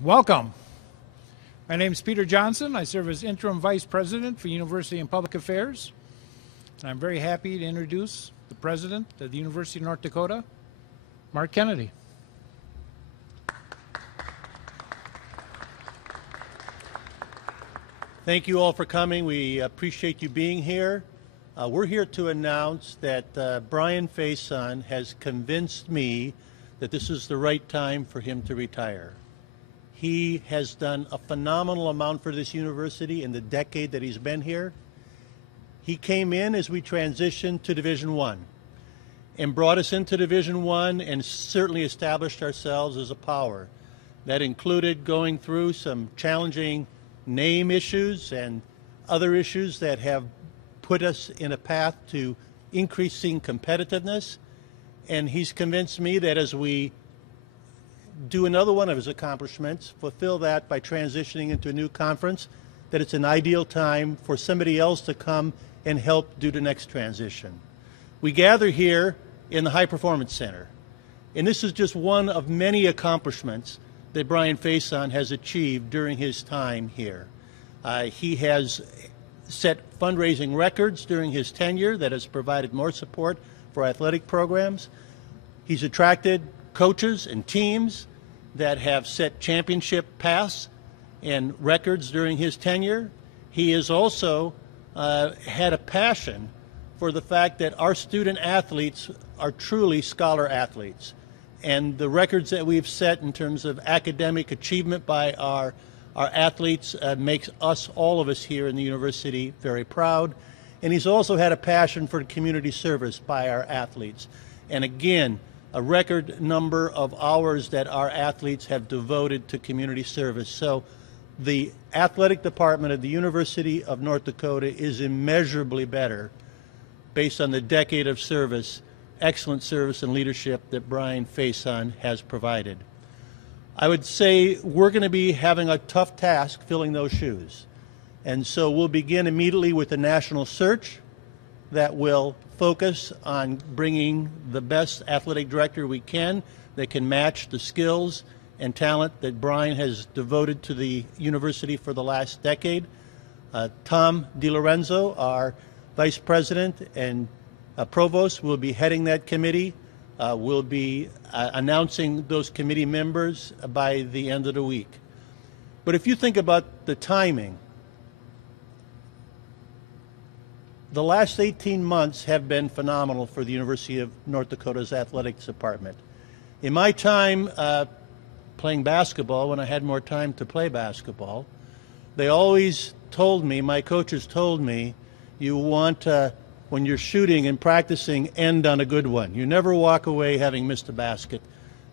Welcome. My name is Peter Johnson. I serve as Interim Vice President for University and Public Affairs. And I'm very happy to introduce the President of the University of North Dakota, Mark Kennedy. Thank you all for coming. We appreciate you being here. We're here to announce that Brian Faison has convinced me that this is the right time for him to retire. He has done a phenomenal amount for this university in the decade that he's been here. He came in as we transitioned to Division I and brought us into Division I and certainly established ourselves as a power. That included going through some challenging name issues and other issues that have put us in a path to increasing competitiveness. And he's convinced me that as we do another one of his accomplishments, fulfill that by transitioning into a new conference, that it's an ideal time for somebody else to come and help do the next transition. We gather here in the High Performance Center, and this is just one of many accomplishments that Brian Faison has achieved during his time here. He has set fundraising records during his tenure that has provided more support for athletic programs. He's attracted coaches and teams that have set championship paths and records during his tenure. He has also had a passion for the fact that our student athletes are truly scholar athletes. And the records that we've set in terms of academic achievement by our athletes makes us, all of us here in the university, very proud. And he's also had a passion for community service by our athletes. And again, a record number of hours that our athletes have devoted to community service. So the athletic department of the University of North Dakota is immeasurably better based on the decade of service, excellent service and leadership that Brian Faison has provided. I would say we're going to be having a tough task filling those shoes. And so we'll begin immediately with a national search that will focus on bringing the best athletic director we can that can match the skills and talent that Brian has devoted to the university for the last decade. Tom DiLorenzo, our vice president and provost, will be heading that committee. We'll be announcing those committee members by the end of the week. But if you think about the timing, the last 18 months have been phenomenal for the University of North Dakota's athletics department. In my time playing basketball, when I had more time to play basketball, they always told me, my coaches told me, you want when you're shooting and practicing, end on a good one. You never walk away having missed a basket.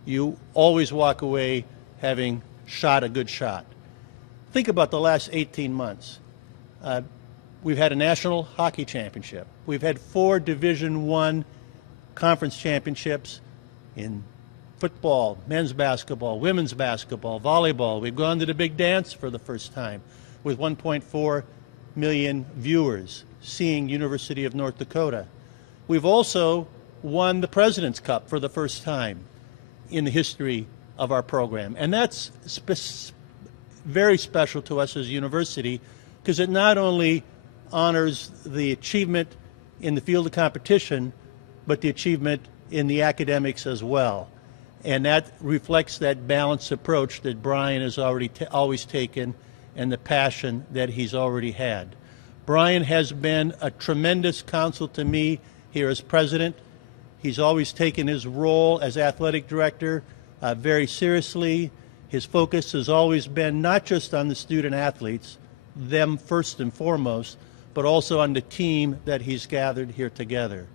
You always walk away having shot a good shot. Think about the last 18 months. We've had a national hockey championship. We've had 4 Division I conference championships in football, men's basketball, women's basketball, volleyball. We've gone to the big dance for the first time with 1.4 million viewers seeing University of North Dakota. We've also won the President's Cup for the first time in the history of our program. And that's very special to us as a university because it not only honors the achievement in the field of competition, but the achievement in the academics as well. And that reflects that balanced approach that Brian has always taken and the passion that he's already had. Brian has been a tremendous counsel to me here as president. He's always taken his role as athletic director very seriously. His focus has always been not just on the student athletes, them first and foremost, but also on the team that he's gathered here together.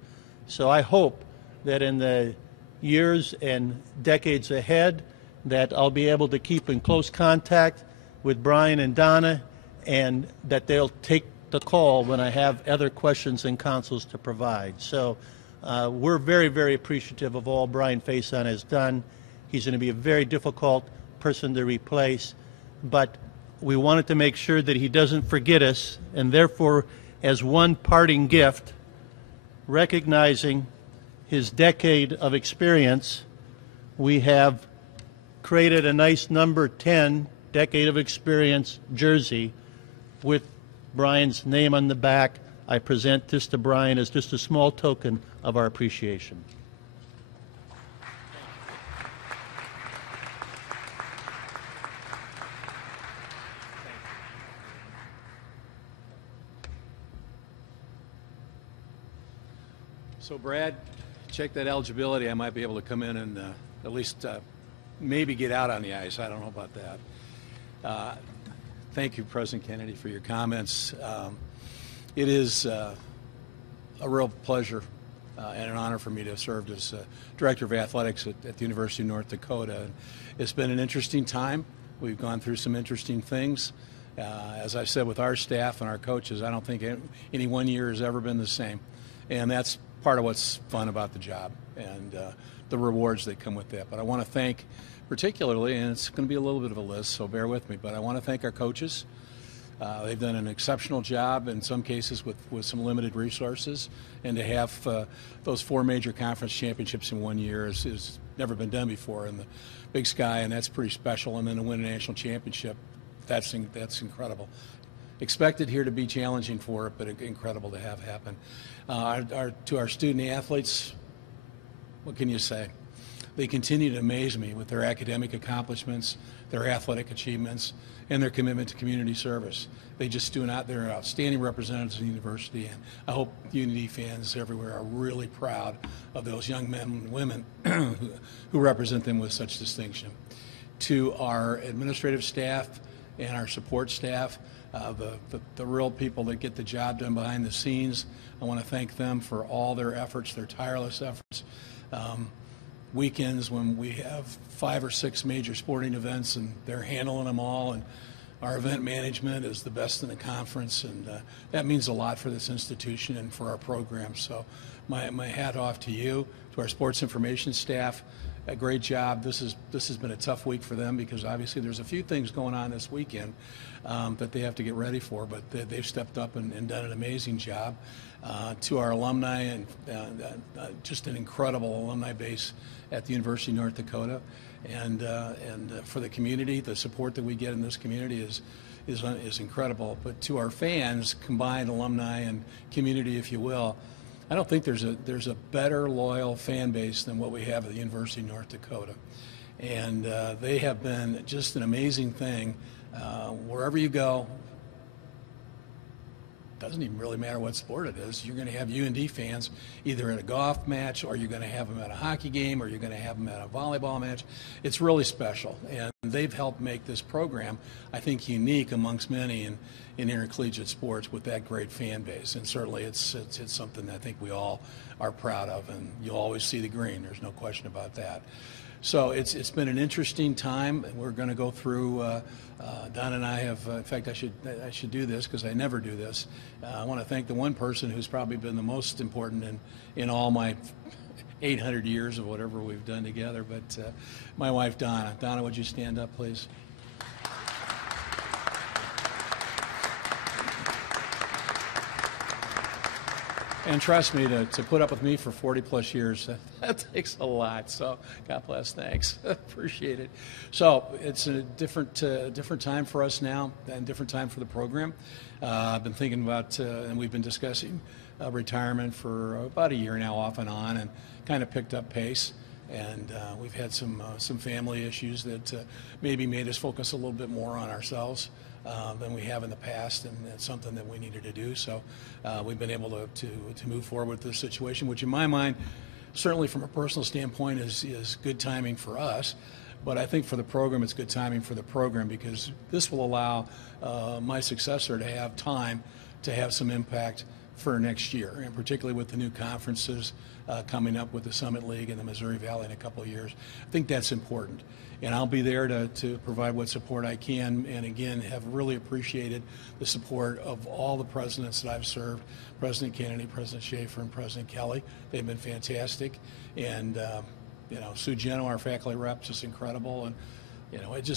So I hope that in the years and decades ahead that I'll be able to keep in close contact with Brian and Donna and that they'll take the call when I have other questions and counsels to provide. So we're very, very appreciative of all Brian Faison has done. He's going to be a very difficult person to replace, but we wanted to make sure that he doesn't forget us, and therefore, as one parting gift, recognizing his decade of experience, we have created a nice number 10, decade of experience jersey with Brian's name on the back. I present this to Brian as just a small token of our appreciation. So Brad, check that eligibility. I might be able to come in and at least maybe get out on the ice. I don't know about that. Thank you, President Kennedy, for your comments. It is a real pleasure and an honor for me to serve as Director of Athletics at the University of North Dakota. And it's been an interesting time. We've gone through some interesting things. As I've said with our staff and our coaches, I don't think any one year has ever been the same. And that's part of what's fun about the job and the rewards that come with that. But I want to thank particularly, and it's going to be a little bit of a list, so bear with me, but I want to thank our coaches. They've done an exceptional job in some cases with some limited resources, and to have those 4 major conference championships in 1 year is never been done before in the Big Sky, and that's pretty special. And then to win a national championship, that's incredible. Expected here to be challenging for it, but incredible to have happen. To our student athletes, what can you say? They continue to amaze me with their academic accomplishments, their athletic achievements, and their commitment to community service. They just they're outstanding representatives of the university, and I hope UND fans everywhere are really proud of those young men and women who represent them with such distinction. To our administrative staff and our support staff, the real people that get the job done behind the scenes, I want to thank them for all their efforts, their tireless efforts. Weekends when we have 5 or 6 major sporting events and they're handling them all, and our event management is the best in the conference, and that means a lot for this institution and for our program. So my hat off to you, to our sports information staff. A great job. This has been a tough week for them because obviously there's a few things going on this weekend that they have to get ready for, but they've stepped up and done an amazing job. To our alumni and just an incredible alumni base at the University of North Dakota, and for the community, the support that we get in this community is incredible. But to our fans, combined alumni and community, if you will, I don't think there's a better loyal fan base than what we have at the University of North Dakota, and they have been just an amazing thing. Wherever you go, doesn't even really matter what sport it is, you're going to have UND fans either at a golf match, or you're going to have them at a hockey game, or you're going to have them at a volleyball match. It's really special, and they've helped make this program, I think, unique amongst many in intercollegiate sports with that great fan base. And certainly it's something that I think we all are proud of, and you'll always see the green. There's no question about that. So it's been an interesting time. We're going to go through. Don and I have, in fact, I should do this because I never do this. I want to thank the one person who's probably been the most important in all my 800 years of whatever we've done together. But my wife, Donna. Donna, would you stand up, please? And trust me, to put up with me for 40 plus years, that takes a lot. So God bless, thanks. Appreciate it. So it's a different time for us now and different time for the program. I've been thinking about, and we've been discussing retirement for about a year now, off and on, and kind of picked up pace. And we've had some family issues that maybe made us focus a little bit more on ourselves than we have in the past, and it's something that we needed to do. So we've been able to move forward with this situation, which in my mind, certainly from a personal standpoint, is good timing for us. But I think for the program, it's good timing for the program because this will allow my successor to have time to have some impact for next year, and particularly with the new conferences coming up with the Summit League and the Missouri Valley in a couple of years. I think that's important. And I'll be there to provide what support I can, and again, have really appreciated the support of all the presidents that I've served, President Kennedy, President Schaefer, and President Kelly. They've been fantastic. And, Sue Geno, our faculty rep, just incredible. And,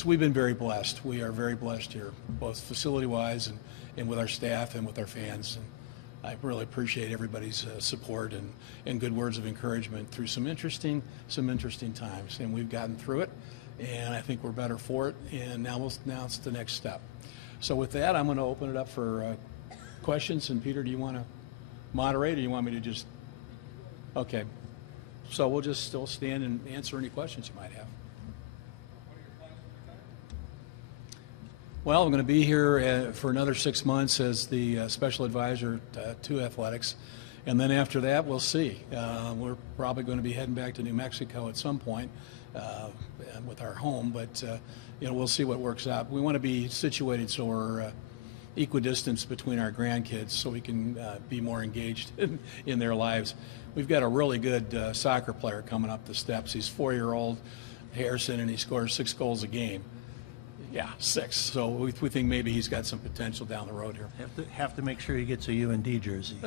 we've been very blessed. We are very blessed here, both facility-wise and with our staff and with our fans. And I really appreciate everybody's support and good words of encouragement through some interesting times. And we've gotten through it. and I think we're better for it, and now we'll announce the next step. So with that, I'm going to open it up for questions, and Peter, do you want to moderate, or you want me to just, okay. So we'll just still stand and answer any questions you might have. Well, I'm going to be here for another 6 months as the special advisor to athletics. And then after that, we'll see. We're probably going to be heading back to New Mexico at some point with our home, but we'll see what works out. We want to be situated so we're equidistant between our grandkids so we can be more engaged in their lives. We've got a really good soccer player coming up the steps. He's 4-year-old Harrison, and he scores 6 goals a game. Yeah, 6. So we think maybe he's got some potential down the road here. Have to make sure he gets a UND jersey.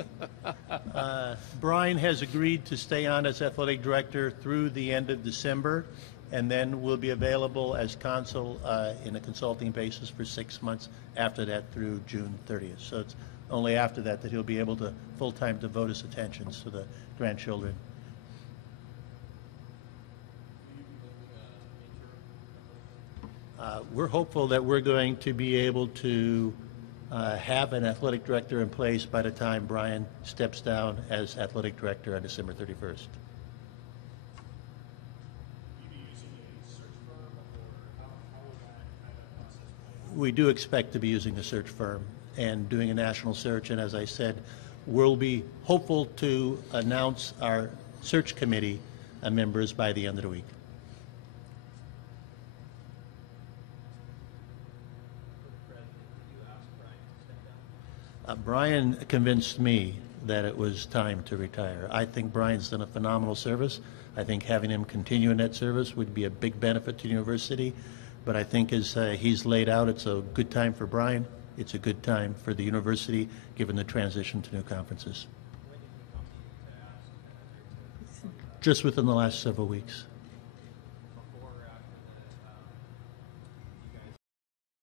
Brian has agreed to stay on as athletic director through the end of December, and then will be available as consul in a consulting basis for 6 months after that through June 30th. So it's only after that that he'll be able to full-time devote his attentions to the grandchildren. We're hopeful that we're going to be able to have an athletic director in place by the time Brian steps down as athletic director on December 31st. We do expect to be using a search firm and doing a national search, and as I said, we'll be hopeful to announce our search committee members by the end of the week. Brian convinced me that it was time to retire. I think Brian's done a phenomenal service. I think having him continue in that service would be a big benefit to the university. But I think as he's laid out, it's a good time for Brian. It's a good time for the university, given the transition to new conferences. Just within the last several weeks.